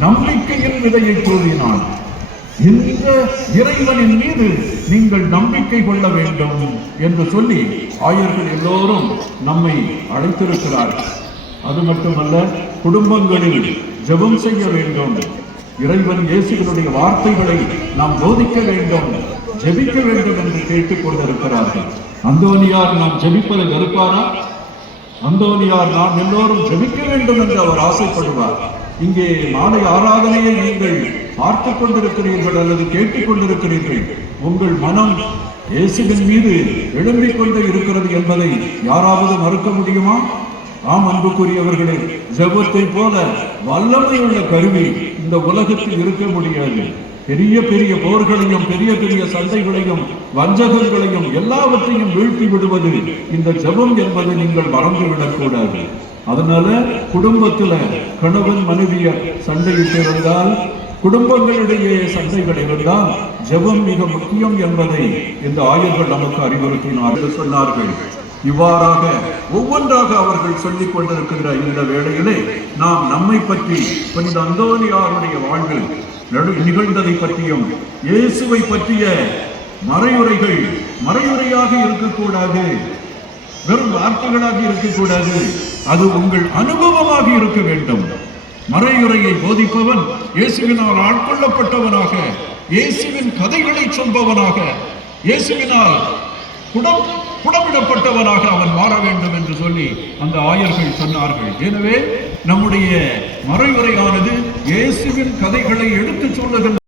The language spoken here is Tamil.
நம்பிக்கையின் விதையை தூவினான். இந்த இறைவனின் மீது நீங்கள் நம்பிக்கை கொள்ள வேண்டும் என்று சொல்லி ஆயர்கள் எல்லோரும் நம்மை அழைத்திருக்கிறார்கள். அது மட்டுமல்ல, குடும்பங்களில் ஜெபம் செய்ய வேண்டும். இறைவன் இயேசுவினுடைய வார்த்தைகளை நாம் போதிக்க வேண்டும், ஜெபிக்க வேண்டும் என்று கேட்டுக் கொண்டிருக்கிறார்கள். அந்தோனியார் நாம் ஜெபிப்பதை வெறுப்பாரா? அந்தோனியார் நாம் எல்லோரும் ஜெபிக்க வேண்டும் என்று அவர் ஆசைப்படுவார். இங்கே மாலை ஆராதனையை நீங்கள் பார்த்துக் கொண்டிருக்கிறீர்கள் அல்லது கேட்டுக் கொண்டிருக்கிறீர்கள். உங்கள் மனம் இயேசுவின் மீது எழும்பிக் கொண்டு இருக்கிறது என்பதை யாராவது மறுக்க முடியுமா? ஆம் அன்புக்குரியவர்களே, ஜெபத்தை போல வல்லமை உள்ள கருவி இந்த உலகத்தில் இருக்க முடியாது. பெரிய பெரிய போர்களையும் பெரிய பெரிய சண்டைகளையும் வஞ்சகங்களையும் எல்லாவற்றையும் வீழ்த்தி விடுவது இந்த ஜெபம் என்பதை நீங்கள் மறந்துவிடக் கூடாது. அதனால குடும்பத்துல கணவன் மனைவிய சண்டையிட்டு இருந்தால், குடும்பங்களிடையே சண்டைகள் இருந்தால் ஜெபம் மிக முக்கியம் என்பதை இந்த ஆயர்கள் நமக்கு அறிவுறுத்தினார்கள், சொன்னார்கள். இவ்வாறாக ஒவ்வொன்றாக அவர்கள் சொல்லிக் கொண்டிருக்கின்ற இந்த வேளையிலே நாம் நம்மை பற்றி புனித அந்தோனியாருடைய வாழ்வில் நிகழ்ந்ததை பற்றியும் இயேசுவை பற்றிய மறையுரைகள் மறையுரையாக இருக்கக்கூடாது, வெறும் வார்த்தைகளாக இருக்கக்கூடாது, அது உங்கள் அனுபவமாக இருக்க வேண்டும். மறையுரையை போதிப்பவன் இயேசுவினால் ஆட்கொள்ளப்பட்டவனாக, இயேசுவின் கதைகளை சொல்பவனாக, இயேசுவினால் புடமிடப்பட்டவனாக அவன் மாற வேண்டும் என்று சொல்லி அந்த ஆயர்கள் சொன்னார்கள். எனவே நம்முடைய மறையுரையானது இயேசுவின் கதைகளை எடுத்துச் சொல்லுகின்ற